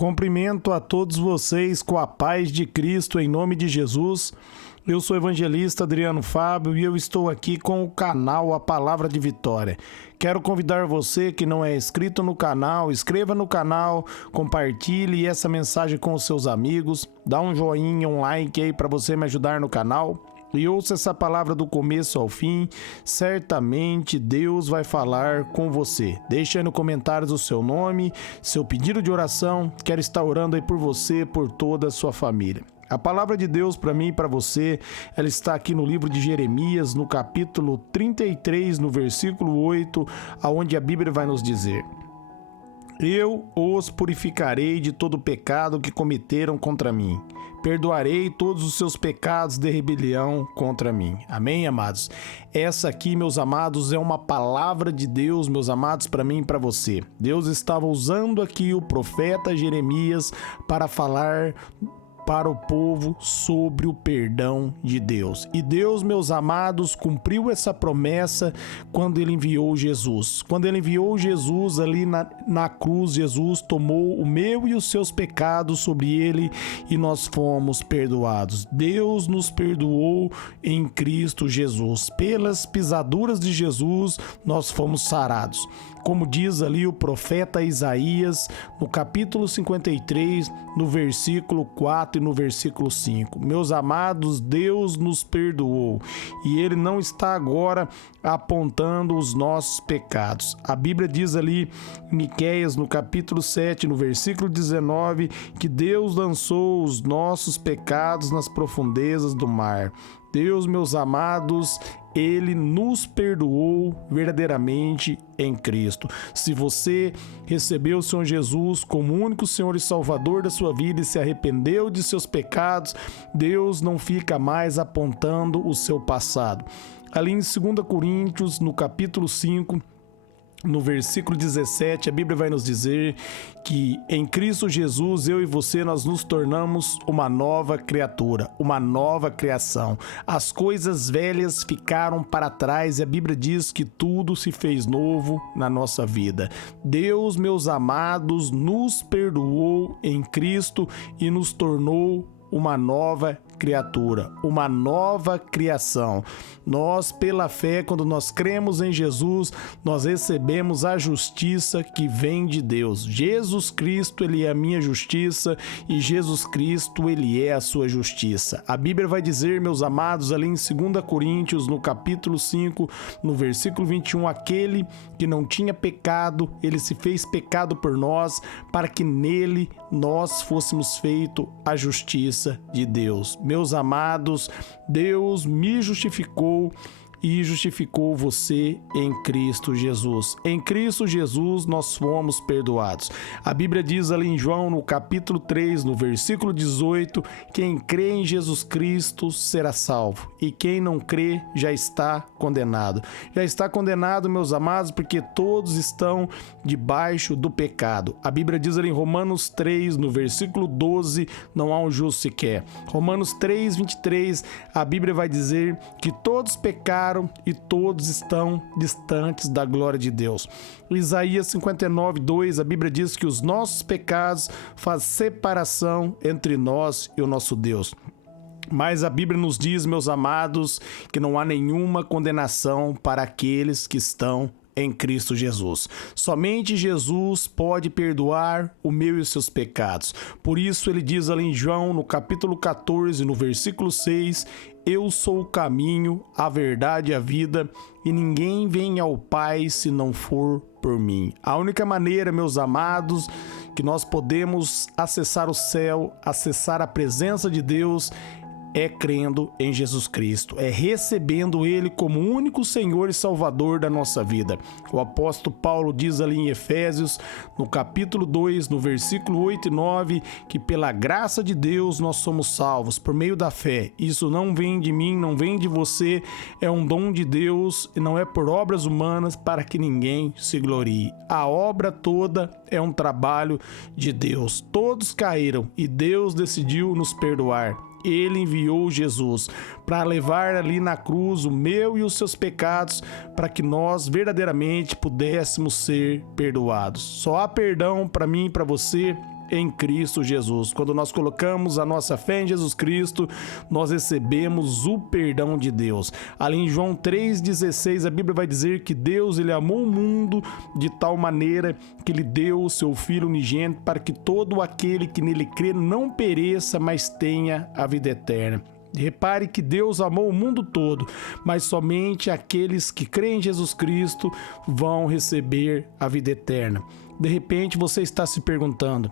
Cumprimento a todos vocês com a paz de Cristo em nome de Jesus. Eu sou o evangelista Adriano Fábio e eu estou aqui com o canal A Palavra de Vitória. Quero convidar você que não é inscrito no canal, inscreva no canal, compartilhe essa mensagem com os seus amigos, dá um joinha, um like aí para você me ajudar no canal. E ouça essa palavra do começo ao fim, certamente Deus vai falar com você. Deixe aí nos comentários o seu nome, seu pedido de oração, quero estar orando aí por você, por toda a sua família. A palavra de Deus para mim e para você, ela está aqui no livro de Jeremias, no capítulo 33, no versículo 8, aonde a Bíblia vai nos dizer: Eu os purificarei de todo o pecado que cometeram contra mim. Perdoarei todos os seus pecados de rebelião contra mim. Amém, amados? Essa aqui, meus amados, é uma palavra de Deus, meus amados, para mim e para você. Deus estava usando aqui o profeta Jeremias para falar para o povo sobre o perdão de Deus. E Deus, meus amados, cumpriu essa promessa quando ele enviou Jesus. Quando ele enviou Jesus ali na cruz, Jesus tomou o meu e os seus pecados sobre ele e nós fomos perdoados. Deus nos perdoou em Cristo Jesus. Pelas pisaduras de Jesus, nós fomos sarados. Como diz ali o profeta Isaías, no capítulo 53, no versículo 4 e no versículo 5. Meus amados, Deus nos perdoou e Ele não está agora apontando os nossos pecados. A Bíblia diz ali em Miqueias, no capítulo 7, no versículo 19, que Deus lançou os nossos pecados nas profundezas do mar. Deus, meus amados, Ele nos perdoou verdadeiramente em Cristo. Se você recebeu o Senhor Jesus como único Senhor e Salvador da sua vida e se arrependeu de seus pecados, Deus não fica mais apontando o seu passado. Ali em 2 Coríntios, no capítulo 5, no versículo 17, a Bíblia vai nos dizer que em Cristo Jesus, eu e você, nós nos tornamos uma nova criatura, uma nova criação. As coisas velhas ficaram para trás e a Bíblia diz que tudo se fez novo na nossa vida. Deus, meus amados, nos perdoou em Cristo e nos tornou uma nova criatura, uma nova criação. Nós, pela fé, quando nós cremos em Jesus, nós recebemos a justiça que vem de Deus. Jesus Cristo, Ele é a minha justiça e Jesus Cristo, Ele é a sua justiça. A Bíblia vai dizer, meus amados, ali em 2 Coríntios, no capítulo 5, no versículo 21, aquele que não tinha pecado, Ele se fez pecado por nós, para que nele nós fôssemos feito a justiça de Deus. Meus amados, Deus me justificou e justificou você em Cristo Jesus. Em Cristo Jesus nós fomos perdoados. A Bíblia diz ali em João, no capítulo 3, no versículo 18, quem crê em Jesus Cristo será salvo, e quem não crê já está condenado. Já está condenado, meus amados, porque todos estão debaixo do pecado. A Bíblia diz ali em Romanos 3, no versículo 12, não há um justo sequer. Romanos 3, 23, a Bíblia vai dizer que todos pecaram e todos estão distantes da glória de Deus. Isaías 59, 2, a Bíblia diz que os nossos pecados fazem separação entre nós e o nosso Deus. Mas a Bíblia nos diz, meus amados, que não há nenhuma condenação para aqueles que estão em Cristo Jesus. Somente Jesus pode perdoar o meu e os seus pecados. Por isso ele diz ali em João, no capítulo 14, no versículo 6, eu sou o caminho, a verdade e a vida, e ninguém vem ao Pai se não for por mim. A única maneira, meus amados, que nós podemos acessar o céu, acessar a presença de Deus, é crendo em Jesus Cristo, é recebendo Ele como único Senhor e Salvador da nossa vida. O apóstolo Paulo diz ali em Efésios, no capítulo 2, no versículo 8 e 9, que pela graça de Deus nós somos salvos por meio da fé. Isso não vem de mim, não vem de você, é um dom de Deus e não é por obras humanas para que ninguém se glorie. A obra toda é um trabalho de Deus. Todos caíram e Deus decidiu nos perdoar. Ele enviou Jesus para levar ali na cruz o meu e os seus pecados, para que nós verdadeiramente pudéssemos ser perdoados. Só há perdão para mim e para você em Cristo Jesus. Quando nós colocamos a nossa fé em Jesus Cristo, nós recebemos o perdão de Deus. Ali em João 3,16, a Bíblia vai dizer que Deus, ele amou o mundo de tal maneira que ele deu o seu Filho unigênito para que todo aquele que nele crê não pereça, mas tenha a vida eterna. Repare que Deus amou o mundo todo, mas somente aqueles que creem em Jesus Cristo vão receber a vida eterna. De repente você está se perguntando: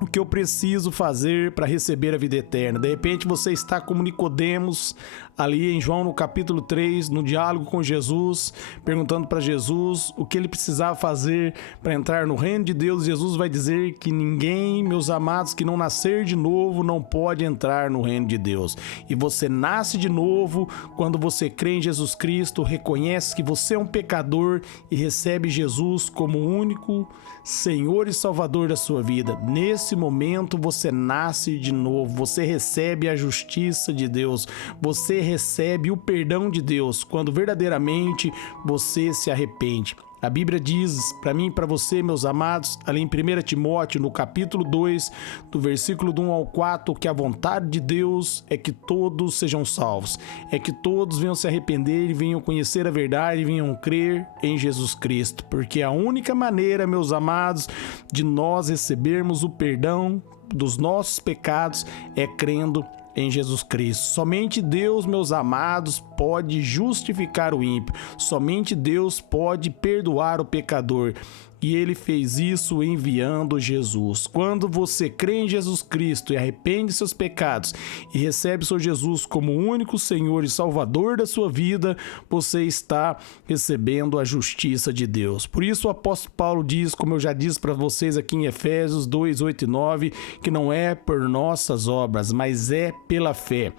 o que eu preciso fazer para receber a vida eterna? De repente você está como Nicodemos, ali em João no capítulo 3, no diálogo com Jesus, perguntando para Jesus o que ele precisava fazer para entrar no reino de Deus. Jesus vai dizer que ninguém, meus amados, que não nascer de novo não pode entrar no reino de Deus. E você nasce de novo quando você crê em Jesus Cristo, reconhece que você é um pecador e recebe Jesus como o único Senhor e Salvador da sua vida. Nesse momento você nasce de novo, você recebe a justiça de Deus, você recebe o perdão de Deus quando verdadeiramente você se arrepende. A Bíblia diz para mim e para você, meus amados, ali em 1 Timóteo, no capítulo 2, do versículo do 1 ao 4, que a vontade de Deus é que todos sejam salvos, é que todos venham se arrepender e venham conhecer a verdade e venham crer em Jesus Cristo, porque a única maneira, meus amados, de nós recebermos o perdão dos nossos pecados é crendo em Jesus Cristo. Somente Deus, meus amados, pode justificar o ímpio. Somente Deus pode perdoar o pecador. E ele fez isso enviando Jesus. Quando você crê em Jesus Cristo e arrepende seus pecados e recebe o seu Jesus como o único Senhor e Salvador da sua vida, você está recebendo a justiça de Deus. Por isso o apóstolo Paulo diz, como eu já disse para vocês aqui em Efésios 2, 8 e 9, que não é por nossas obras, mas é pela fé.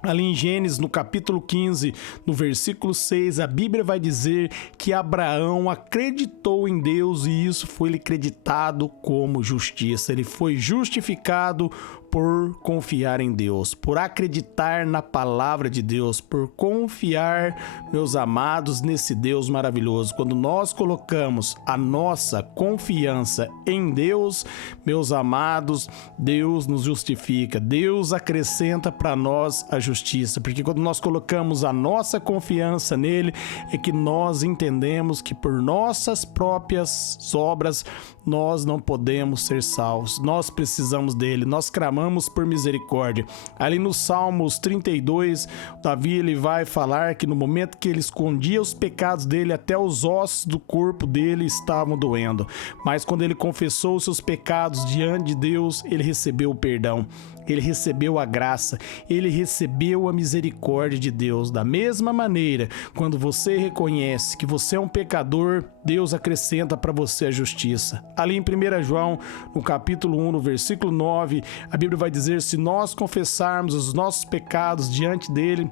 Ali em Gênesis, no capítulo 15, no versículo 6, a Bíblia vai dizer que Abraão acreditou em Deus e isso foi-lhe creditado como justiça. Ele foi justificado por confiar em Deus, por acreditar na palavra de Deus, por confiar, meus amados, nesse Deus maravilhoso. Quando nós colocamos a nossa confiança em Deus, meus amados, Deus nos justifica, Deus acrescenta para nós a justiça, porque quando nós colocamos a nossa confiança nele, é que nós entendemos que por nossas próprias obras nós não podemos ser salvos, nós precisamos dele, nós clamamos por misericórdia. Ali no Salmos 32, Davi ele vai falar que no momento que ele escondia os pecados dele, até os ossos do corpo dele estavam doendo, mas quando ele confessou os seus pecados diante de Deus, ele recebeu o perdão, ele recebeu a graça, ele recebeu a misericórdia de Deus. Da mesma maneira, quando você reconhece que você é um pecador, Deus acrescenta para você a justiça. Ali em 1 João, no capítulo 1, no versículo 9, a Bíblia vai dizer: se nós confessarmos os nossos pecados diante dele,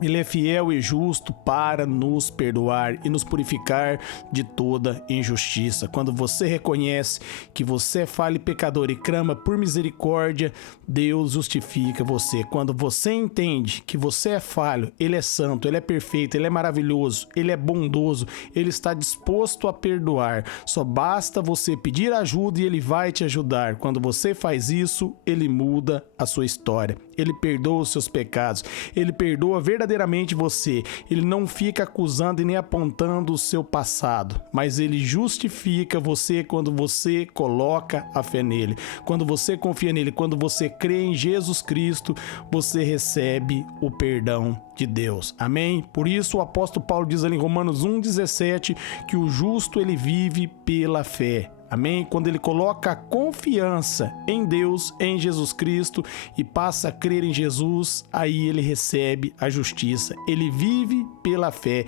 ele é fiel e justo para nos perdoar e nos purificar de toda injustiça. Quando você reconhece que você é falho e pecador e clama por misericórdia, Deus justifica você. Quando você entende que você é falho, ele é santo, ele é perfeito, ele é maravilhoso, ele é bondoso, ele está disposto a perdoar. Só basta você pedir ajuda e ele vai te ajudar. Quando você faz isso, ele muda a sua história. Ele perdoa os seus pecados, ele perdoa verdadeiramente você, ele não fica acusando e nem apontando o seu passado, mas ele justifica você quando você coloca a fé nele, quando você confia nele, quando você crê em Jesus Cristo, você recebe o perdão de Deus, amém? Por isso o apóstolo Paulo diz ali em Romanos 1,17 que o justo ele vive pela fé. Amém? Quando ele coloca a confiança em Deus, em Jesus Cristo e passa a crer em Jesus, aí ele recebe a justiça. Ele vive pela fé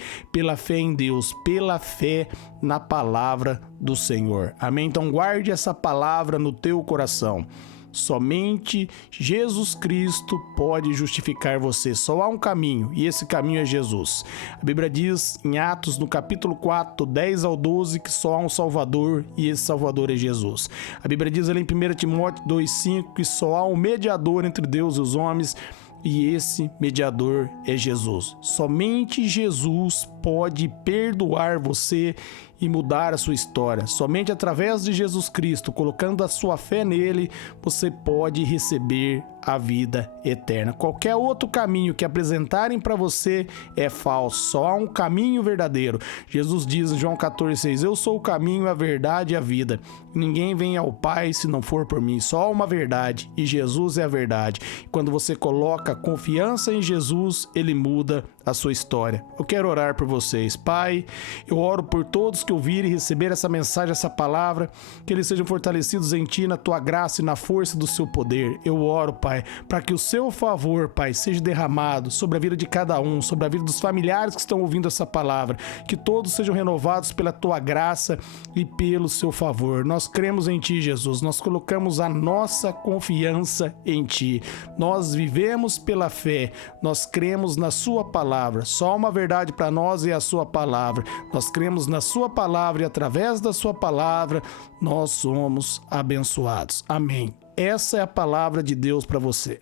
em Deus, pela fé na palavra do Senhor. Amém? Então guarde essa palavra no teu coração. Somente Jesus Cristo pode justificar você. Só há um caminho e esse caminho é Jesus. A Bíblia diz em Atos, no capítulo 4, 10 ao 12, que só há um Salvador e esse Salvador é Jesus. A Bíblia diz ali em 1 Timóteo 2,5 que só há um mediador entre Deus e os homens e esse mediador é Jesus. Somente Jesus pode perdoar você e mudar a sua história. Somente através de Jesus Cristo, colocando a sua fé nele, você pode receber a vida eterna. Qualquer outro caminho que apresentarem para você é falso. Só há um caminho verdadeiro. Jesus diz em João 14,6: eu sou o caminho, a verdade e a vida. Ninguém vem ao Pai se não for por mim. Só há uma verdade e Jesus é a verdade. Quando você coloca confiança em Jesus, ele muda a sua história. Eu quero orar por vocês. Pai, eu oro por todos que ouvirem e receber essa mensagem, essa palavra, que eles sejam fortalecidos em Ti, na Tua graça e na força do Seu poder. Eu oro, Pai, para que o Seu favor, Pai, seja derramado sobre a vida de cada um, sobre a vida dos familiares que estão ouvindo essa palavra, que todos sejam renovados pela Tua graça e pelo Seu favor. Nós cremos em Ti, Jesus, nós colocamos a nossa confiança em Ti. Nós vivemos pela fé, nós cremos na Sua palavra. Só uma verdade para nós é a Sua palavra. Nós cremos na Sua palavra e através da Sua palavra nós somos abençoados. Amém. Essa é a palavra de Deus para você.